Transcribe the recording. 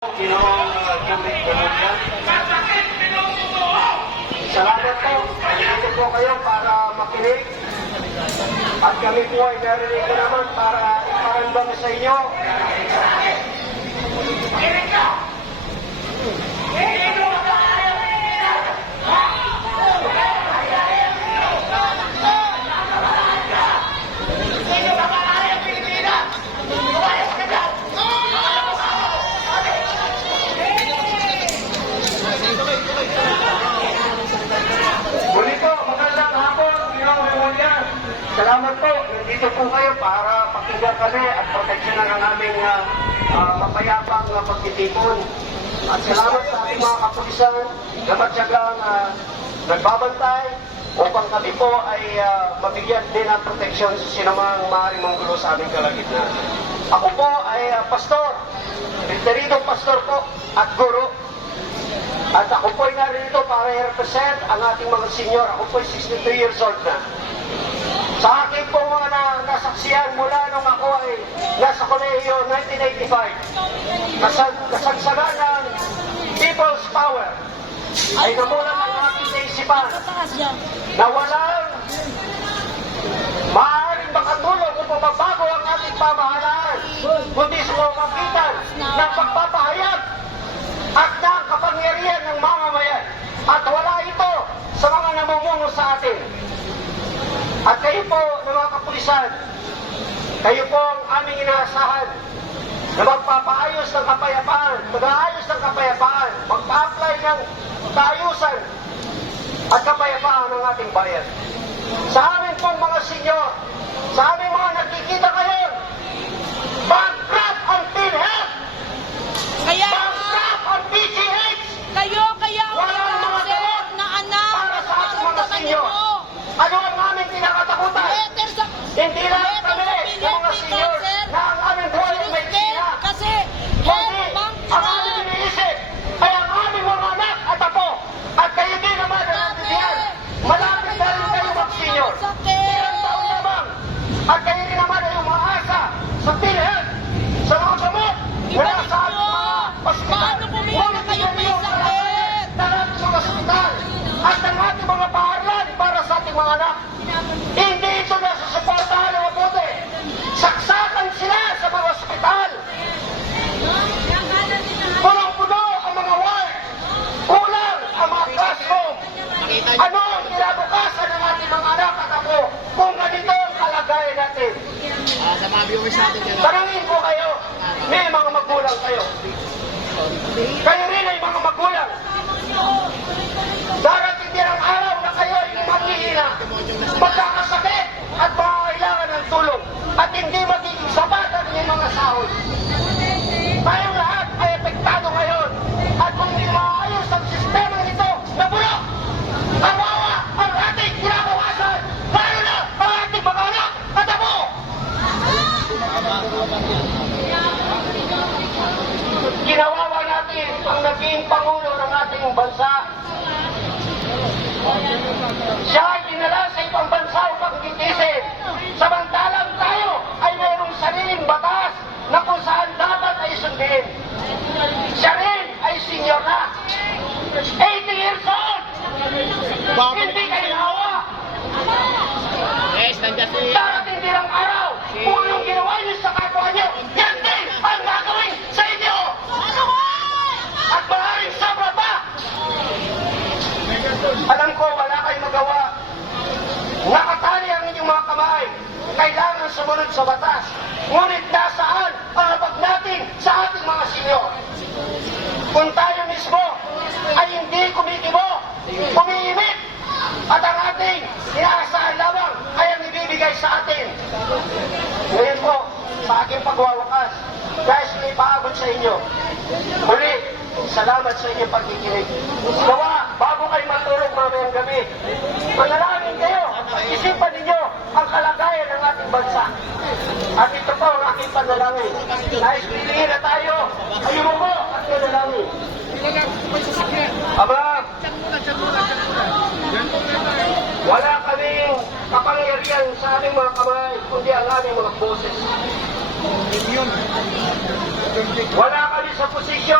Ginoong Jumit Gamulia. Salamat po. Nandito po kayo para makinig. At kami po ay narinig naman para iparandam sa inyo. Muli po, magandang hapon, Ginoong Gamulia. Salamat po. Nandito po kayo para pakinggan kami at proteksyonan ang aming uh, uh, mapayapang uh, pagtitipon. At salamat sa ating mga kapulisan na matyagang uh, nagbabantay upang kami po ay uh, mabigyan din ng proteksyon sa sinumang maaaring manggulo sa aming kalagitnaan. Ako po ay uh, pastor, retiridong pastor po at guro. At ako po ay narito para i-represent ang ating mga senior. Ako po ay 63 years old na. Sa akin po na, nasaksiyan mula nung ako ay nasa kolehiyo 1985, kasag, kasagsagan ng People's Power ay namulat ang aking naisipan na walang maaaring makatulong kung mababago ang ating pamahalaan, kundi sa pamamagitan ng pagpapahayag at ng kapangyarihan ng mamamayan. At wala ito sa mga namumuno sa atin. At kayo po, ng mga kapulisan, kayo po ang aming inaasahan na magpapaayos ng kapayapaan, mag-aayos ng kapayapaan, magpa-apply ng kaayusan at kapayapaan ng ating bayan. Sa amin pong mga senyor, sa aming mga nakikita ngayon, bankrupt ang PhilHealth, Kaya nga, bankrupt ang PGH, kayo, kaya ang Walang mga nagkakasip gamot na anak para na sa ating mga nararamdaman senyor. ninyo. Ano ang aming kinakatakutan? Letter sa... Hindi lang letter kami, sa ng mga Philippine senyor, Council. na ang aming buhay ay may Sinustain sina. Kasi, Kundi, health bank ang aming iniisip ay ang aming mga anak at apo. At kayo din naman na nandiyan. Malapit na rin kayo mag-senior. Ilang taon lamang. At kayo rin naman ay umaasa sa PhilHealth, sa mga gamot, na nasa ating mga ospital. Paano kumita Ngunit kayo tingnan may niyo ang sakit? kalagayan ng ating mga ospital at ng ating mga paaralan para sa ating mga anak. Hindi ito nasusuportahan ng mabuti. Saksakan sila sa mga ospital. Punong-puno ang mga ward. Kulang ang mga classroom. Ano ang kinabukasan ng ating mga anak at ako kung ganito ang kalagayan natin? Ah, sa mga viewers natin dyan. Tanungin ko kayo, may mga magulang kayo. Kayo rin ay mga magulang. Darating din ang araw na kayo ay maghihina, magkakasakit at mangangailangan ng tulong at hindi magiging sapat ang inyong mga sahod. Tayong lahat ay epektado ngayon at kung hindi maayos ang sistema nito na bulok, kawawa ang ating kinabukasan, lalo na ang ating mga anak at amo. Ginawawa natin ang naging Pangulo ng ating bansa. Siya ay dinala sa ibang bansa upang gitisin. Samantalang tayo ay mayroong sariling batas na kung saan dapat ay sundin. Siya rin ay senior na. 80 years old! Hindi kayo nahawa! Yes, nandiyan si... Alam ko, wala kayong magawa. Nakatali ang inyong mga kamay. Kailangan sumunod sa batas. Ngunit nasaan ang abag natin sa ating mga sinyo? Kung tayo mismo ay hindi kumikibo, umiimik, at ang ating inaasahan lamang ay ang ibibigay sa atin. Ngayon po, sa aking pagwawakas, guys, may paabot sa inyo. Muli, salamat sa inyong pagkikinig. Gawa, matulog mamayang gabi, manalangin kayo, isipan ninyo ang kalagayan ng ating bansa. At ito po ang aking panalangin. Nais piliin na tayo, ayun mo at manalangin. Aba, wala kaming kapangyarihan sa aming mga kamay, kundi ang aming mga boses. Wala kami sa posisyon